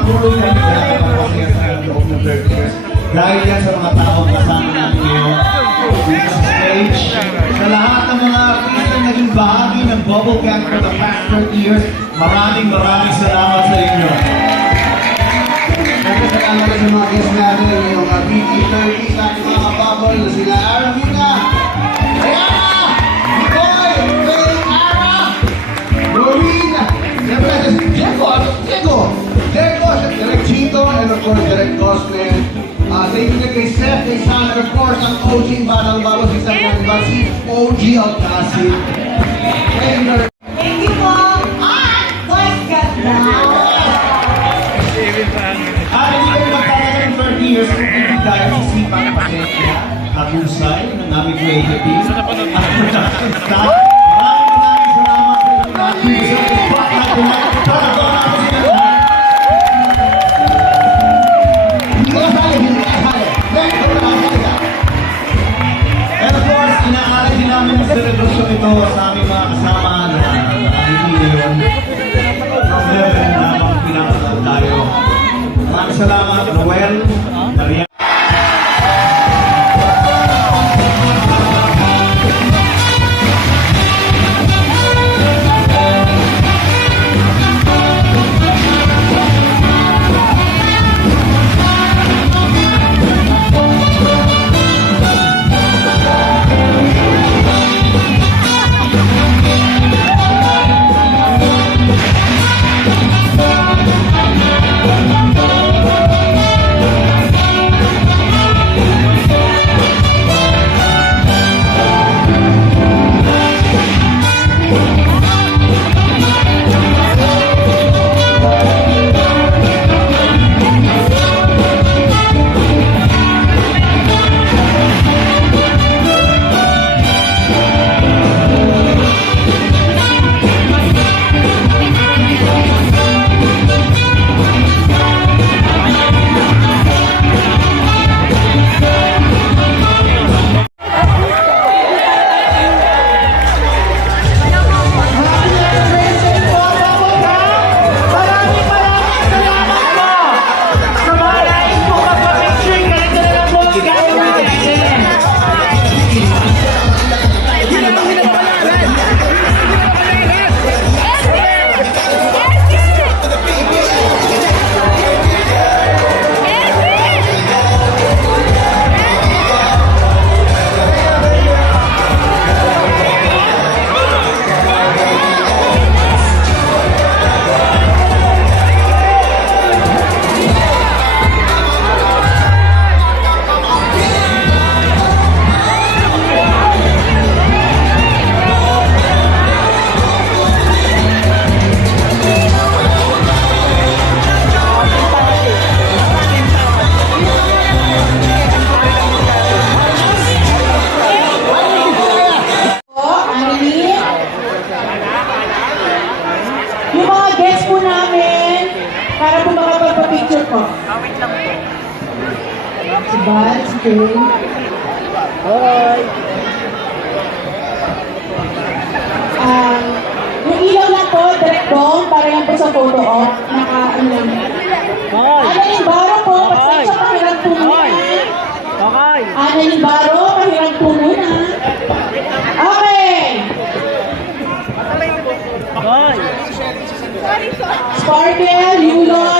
patuloy na nagkakasaya sa loob ng 30 years. Dahil yan sa mga taong kasama namin ngayon sa stage. Sa lahat ng mga artista na naging bahagi ng Bubble Gang for the past 30 years, maraming maraming salamat sa inyo. Nagkakalaman sa mga guests natin, yung mga BT30 sa ating mga kababol na sila Aramina, of course Direk Cosme. Uh, thank you kay Seth, kay Sana, and of course ang OG Batang Bago, si Seth Maniban, si OG Alcacid. Thank you Thank you po. At voice ganda. At hindi kami magtatagal ng 30 years kung hindi dahil sa sipag, pasensya, at husay ng aming creative team at production staff. Maraming maraming salamat sa inyo. Please, makapagpa-picture po. Si Val, si Kay. Ah, yung ilaw lang po, direct dong, para lang po sa photo op. Naka, ano lang. Ano yung baro po, pasensya pakiram po muna. Ano yung baro, pahiram po muna. Okay. Sparkle, Yulon,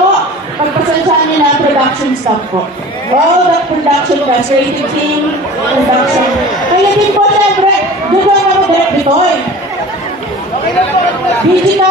po, pagpasansyahan nila ang production staff po. All the production staff, creative team, production. Kaya din po, siyempre, doon lang ako direct dito eh. Busy ka